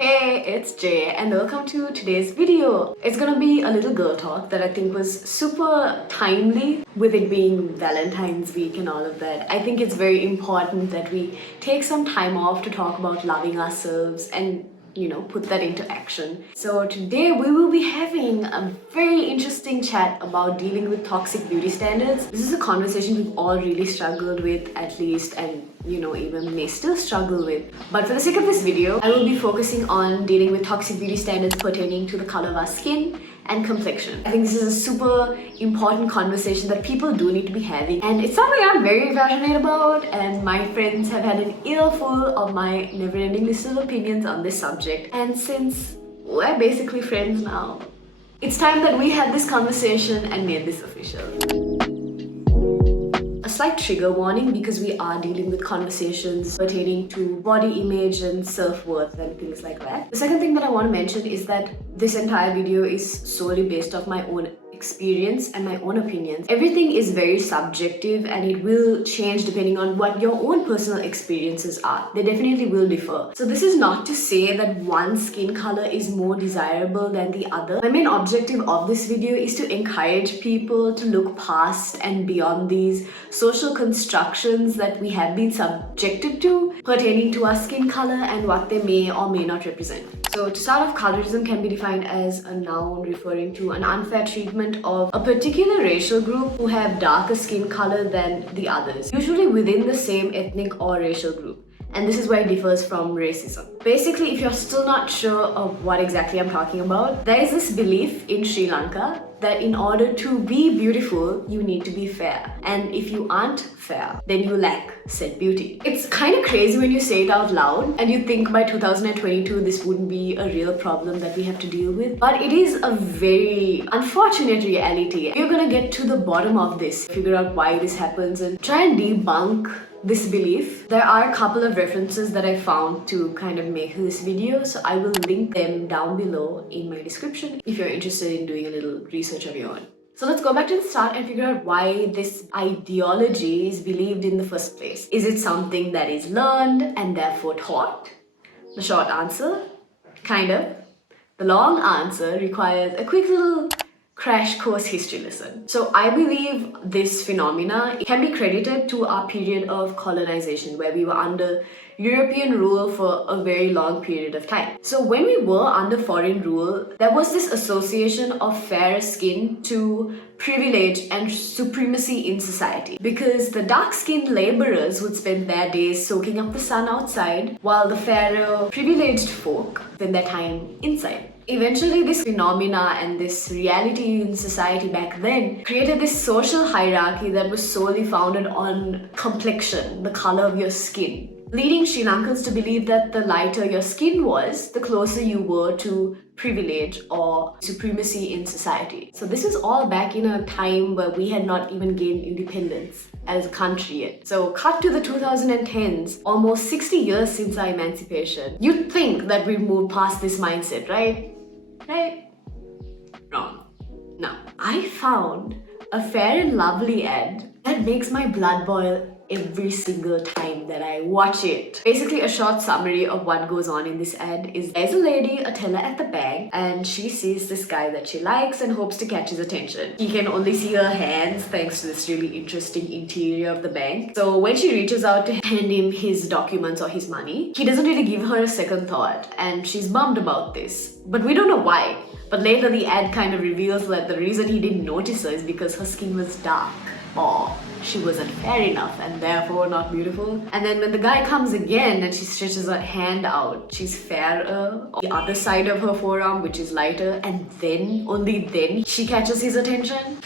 Hey, it's Jay and welcome to today's video. It's gonna be a little girl talk that I think was super timely with it being Valentine's week and all of that. I think it's very important that we take some time off to talk about loving ourselves and put that into action. So today we will be having a very interesting chat about dealing with toxic beauty standards. This is a conversation we've all really struggled with at least, and even may still struggle with. But for the sake of this video, I will be focusing on dealing with toxic beauty standards pertaining to the color of our skin and complexion. I think this is a super important conversation that people do need to be having, and it's something I'm very passionate about, and my friends have had an earful of my never-ending list of opinions on this subject. And since we're basically friends now, it's time that we had this conversation and made this official. A slight trigger warning because we are dealing with conversations pertaining to body image and self-worth and things like that. The second thing that I want to mention is that this entire video is solely based off my own experience and my own opinions. Everything is very subjective and it will change depending on what your own personal experiences are. They definitely will differ. So this is not to say that one skin color is more desirable than the other. My main objective of this video is to encourage people to look past and beyond these social constructions that we have been subjected to pertaining to our skin color and what they may or may not represent. So to start off, colorism can be defined as a noun referring to an unfair treatment of a particular racial group who have darker skin color than the others, usually within the same ethnic or racial group. And this is where it differs from racism. Basically, if you're still not sure of what exactly I'm talking about, there is this belief in Sri Lanka that in order to be beautiful, you need to be fair. And if you aren't fair, then you lack said beauty. It's kind of crazy when you say it out loud and you think by 2022 this wouldn't be a real problem that we have to deal with. But it is a very unfortunate reality. We're gonna get to the bottom of this, figure out why this happens and try and debunk this belief. There are a couple of references that I found to kind of make this video, so I will link them down below in my description if you're interested in doing a little research of your own. So let's go back to the start and figure out why this ideology is believed in the first place. Is it something that is learned and therefore taught? The short answer, kind of. The long answer requires a quick little crash course history lesson. So I believe this phenomena can be credited to our period of colonization where we were under European rule for a very long period of time. So when we were under foreign rule, there was this association of fair skin to privilege and supremacy in society, because the dark-skinned laborers would spend their days soaking up the sun outside while the fairer privileged folk spend their time inside. Eventually, this phenomena and this reality in society back then created this social hierarchy that was solely founded on complexion, the color of your skin, leading Sri Lankans to believe that the lighter your skin was, the closer you were to privilege or supremacy in society. So this is all back in a time where we had not even gained independence as a country yet. So cut to the 2010s, almost 60 years since our emancipation. You'd think that we've moved past this mindset, right? Right? Wrong. No. I found a Fair and Lovely ad that makes my blood boil every single time that I watch it. Basically, a short summary of what goes on in this ad is there's a lady, a teller at the bank, and she sees this guy that she likes and hopes to catch his attention. He can only see her hands thanks to this really interesting interior of the bank. So when she reaches out to hand him his documents or his money, he doesn't really give her a second thought, and she's bummed about this. But we don't know why. But later the ad kind of reveals that the reason he didn't notice her is because her skin was dark, or she wasn't fair enough and therefore not beautiful. And then when the guy comes again and she stretches her hand out, she's fairer on the other side of her forearm, which is lighter, and then, only then, she catches his attention.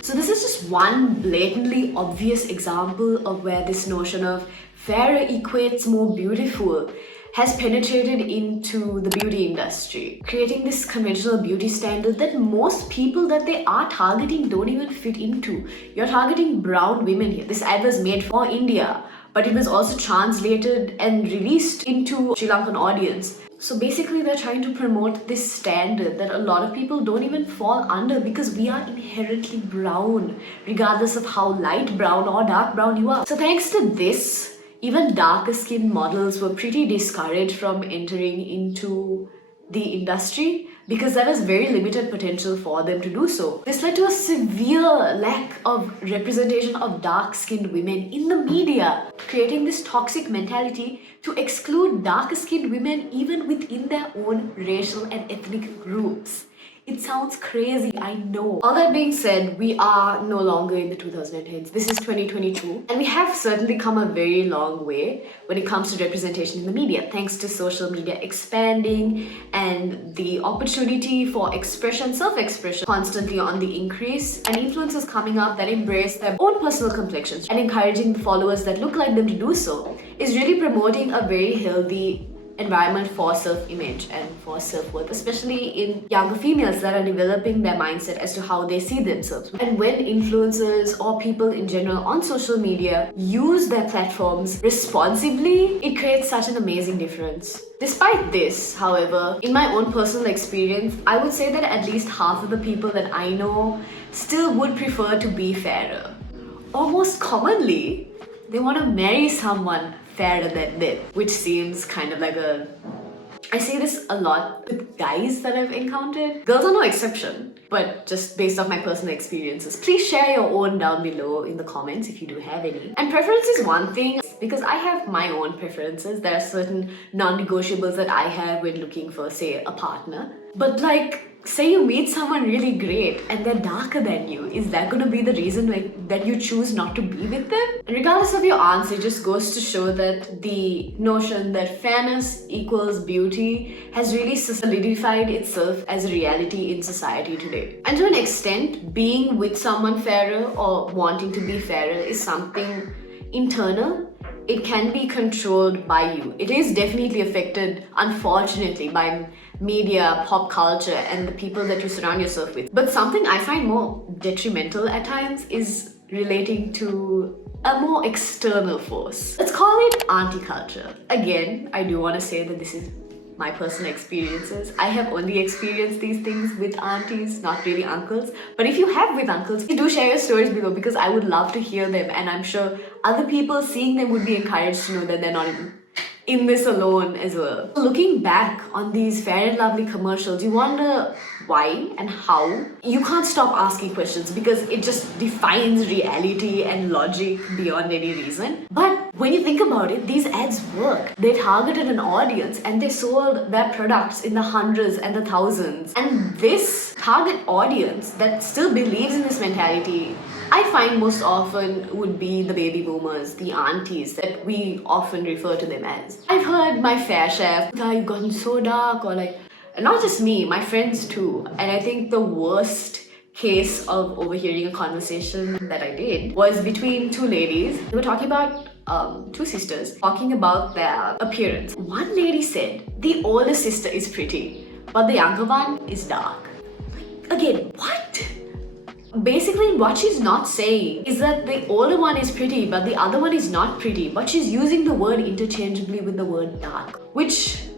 So this is just one blatantly obvious example of where this notion of fairer equates more beautiful has penetrated into the beauty industry, creating this conventional beauty standard that most people that they are targeting don't even fit into. You're targeting brown women here. This ad was made for India, but it was also translated and released into Sri Lankan audience. So basically they're trying to promote this standard that a lot of people don't even fall under because we are inherently brown, regardless of how light brown or dark brown you are. So thanks to this, even darker skinned models were pretty discouraged from entering into the industry because there was very limited potential for them to do so. This led to a severe lack of representation of dark-skinned women in the media, creating this toxic mentality to exclude darker-skinned women even within their own racial and ethnic groups. It sounds crazy, I know. All that being said, we are no longer in the 2010s. This is 2022, and we have certainly come a very long way when it comes to representation in the media, thanks to social media expanding and the opportunity for expression, self-expression constantly on the increase, and influencers coming up that embrace their own personal complexions and encouraging the followers that look like them to do so is really promoting a very healthy environment for self-image and for self-worth, especially in younger females that are developing their mindset as to how they see themselves. And when influencers or people in general on social media use their platforms responsibly, it creates such an amazing difference. Despite this, however, in my own personal experience, I would say that at least half of the people that I know still would prefer to be fairer. Almost commonly, they want to marry someone fairer than them, which seems kind of like I say this a lot with guys that I've encountered. Girls are no exception, but just based off my personal experiences. Please share your own down below in the comments if you do have any. And preference is one thing, because I have my own preferences. There are certain non-negotiables that I have when looking for, say, a partner. But like, say you meet someone really great and they're darker than you, is that going to be the reason that you choose not to be with them? And regardless of your answer, it just goes to show that the notion that fairness equals beauty has really solidified itself as a reality in society today. And to an extent, being with someone fairer or wanting to be fairer is something internal. It can be controlled by you. It is definitely affected, unfortunately, by media, pop culture, and the people that you surround yourself with. But something I find more detrimental at times is relating to a more external force. Let's call it auntie culture. Again, I do want to say that this is my personal experiences. I have only experienced these things with aunties, not really uncles. But if you have with uncles, do share your stories below, because I would love to hear them, and I'm sure other people seeing them would be encouraged to know that they're not in this alone as well. Looking back on these Fair and Lovely commercials, you wonder why and how. You can't stop asking questions because it just defines reality and logic beyond any reason. But when you think about it, these ads work. They targeted an audience and they sold their products in the hundreds and the thousands. And this target audience that still believes in this mentality, I find most often would be the baby boomers, the aunties that we often refer to them as. I've heard my fair share of, "You've gotten so dark," or like, not just me, my friends too. And I think the worst case of overhearing a conversation that I did was between two ladies. They were talking about two sisters talking about their appearance. One lady said the older sister is pretty, but the younger one is dark. Again, what? Basically, what she's not saying is that the older one is pretty, but the other one is not pretty. But she's using the word interchangeably with the word dark, which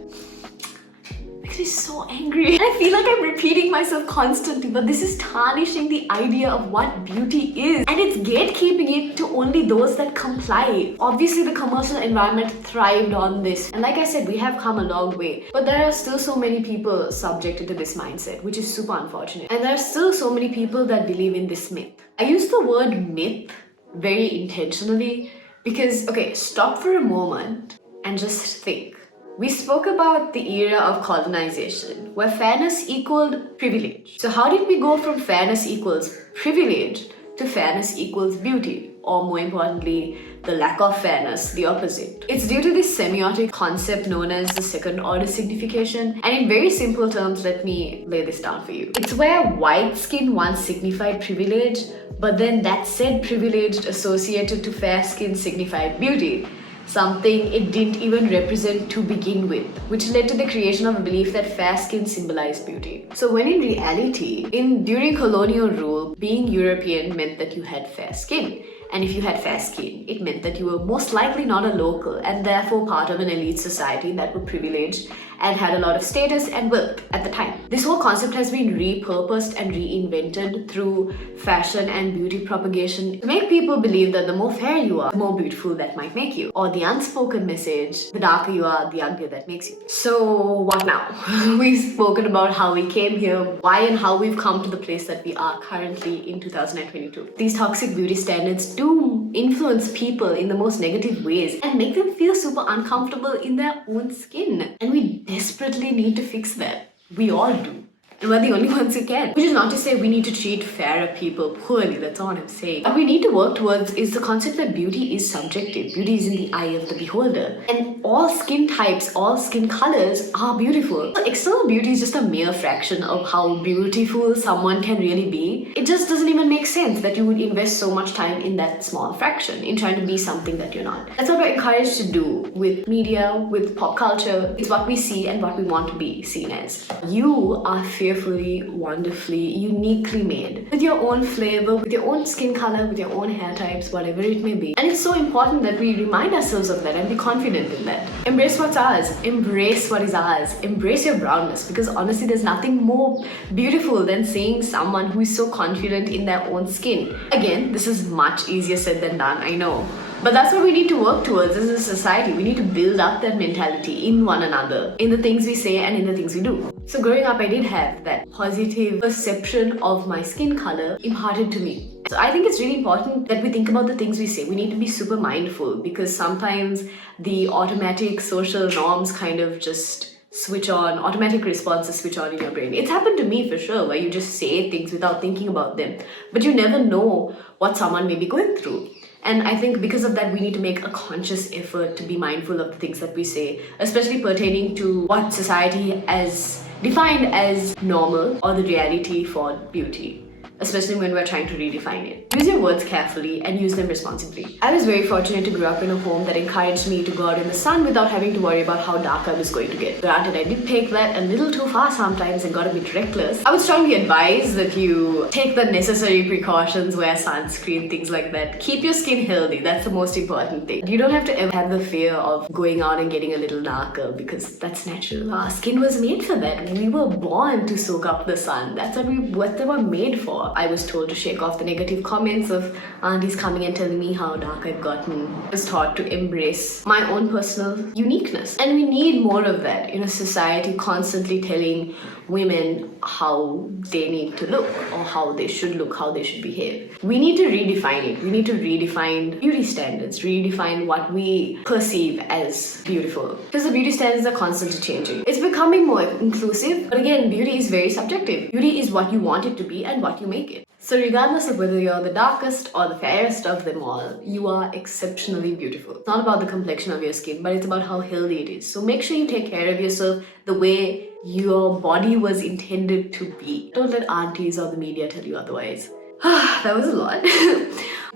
makes me so angry. I feel like I'm repeating myself constantly, but this is tarnishing the idea of what beauty is. And it's gatekeeping it to only those that comply. Obviously, the commercial environment thrived on this. And like I said, we have come a long way. But there are still so many people subjected to this mindset, which is super unfortunate. And there are still so many people that believe in this myth. I use the word myth very intentionally because, okay, stop for a moment and just think. We spoke about the era of colonization, where fairness equaled privilege. So how did we go from fairness equals privilege to fairness equals beauty? Or more importantly, the lack of fairness, the opposite. It's due to this semiotic concept known as the second order signification. And in very simple terms, let me lay this down for you. It's where white skin once signified privilege, but then that said privilege associated to fair skin signified beauty. Something it didn't even represent to begin with, which led to the creation of a belief that fair skin symbolized beauty. So when in reality, during colonial rule, being European meant that you had fair skin. And if you had fair skin, it meant that you were most likely not a local and therefore part of an elite society that were privileged and had a lot of status and wealth at the time. This whole concept has been repurposed and reinvented through fashion and beauty propagation to make people believe that the more fair you are, the more beautiful that might make you. Or the unspoken message, the darker you are, the uglier that makes you. So what now? We've spoken about how we came here, why and how we've come to the place that we are currently in 2022. These toxic beauty standards do influence people in the most negative ways and make them feel super uncomfortable in their own skin. And we desperately need to fix that. We all do. And we're the only ones who can. Which is not to say we need to treat fairer people poorly, that's all I'm saying. What we need to work towards is the concept that beauty is subjective. Beauty is in the eye of the beholder. And all skin types, all skin colors are beautiful. So external beauty is just a mere fraction of how beautiful someone can really be. It just doesn't even make sense that you would invest so much time in that small fraction, in trying to be something that you're not. That's what we're encouraged to do with media, with pop culture. It's what we see and what we want to be seen as. You are fearfully, wonderfully, uniquely made with your own flavor, with your own skin color, with your own hair types, whatever it may be. And it's so important that we remind ourselves of that and be confident in that. Embrace what's ours. Embrace what is ours. Embrace your brownness, because honestly, there's nothing more beautiful than seeing someone who is so confident in their own skin. Again, this is much easier said than done, I know. But that's what we need to work towards as a society. We need to build up that mentality in one another, in the things we say and in the things we do. So growing up, I did have that positive perception of my skin color imparted to me. So I think it's really important that we think about the things we say. We need to be super mindful, because sometimes the automatic social norms kind of just switch on, automatic responses switch on in your brain. It's happened to me for sure, where you just say things without thinking about them, but you never know what someone may be going through. And I think because of that, we need to make a conscious effort to be mindful of the things that we say, especially pertaining to what society has defined as normal or the reality for beauty, especially when we're trying to redefine it. Use your words carefully and use them responsibly. I was very fortunate to grow up in a home that encouraged me to go out in the sun without having to worry about how dark I was going to get. Granted, I did take that a little too far sometimes and got a bit reckless. I would strongly advise that you take the necessary precautions, wear sunscreen, things like that. Keep your skin healthy, that's the most important thing. You don't have to ever have the fear of going out and getting a little darker, because that's natural. Our skin was made for that. We were born to soak up the sun. That's what they were made for. I was told to shake off the negative comments of aunties coming and telling me how dark I've gotten. I was taught to embrace my own personal uniqueness. And we need more of that in a society constantly telling women how they need to look, or how they should look, how they should behave. We need to redefine it. We need to redefine beauty standards, redefine what we perceive as beautiful. Because the beauty standards are constantly changing. It's becoming more inclusive, but again, beauty is very subjective. Beauty is what you want it to be and what you make it. So regardless of whether you're the darkest or the fairest of them all, you are exceptionally beautiful. It's not about the complexion of your skin, but it's about how healthy it is. So make sure you take care of yourself the way your body was intended to be. Don't let aunties or the media tell you otherwise. That was a lot.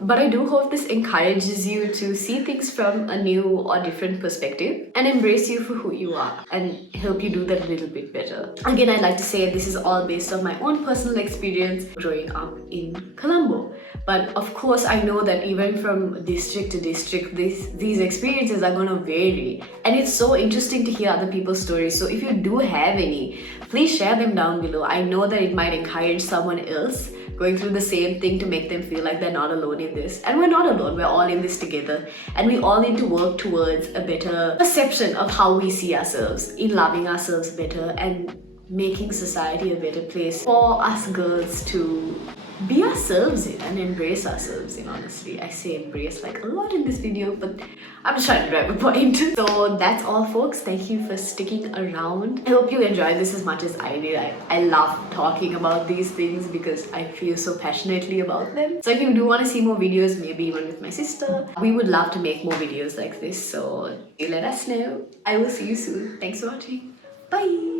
But I do hope this encourages you to see things from a new or different perspective and embrace you for who you are and help you do that a little bit better. Again, I'd like to say this is all based on my own personal experience growing up in Colombo. But of course, I know that even from district to district, these experiences are going to vary. And it's so interesting to hear other people's stories. So if you do have any, please share them down below. I know that it might encourage someone else going through the same thing to make them feel like they're not alone in this. And we're not alone, we're all in this together. And we all need to work towards a better perception of how we see ourselves, in loving ourselves better and making society a better place for us girls to be ourselves in and embrace ourselves in. Honestly, I say embrace like a lot in this video, but I'm just trying to drive a point. So that's all, folks. Thank you for sticking around. I hope you enjoyed this as much as I did. I love talking about these things because I feel so passionately about them. So if you do want to see more videos, maybe even with my sister, we would love to make more videos like this. So you let us know. I will see you soon. Thanks for watching. Bye.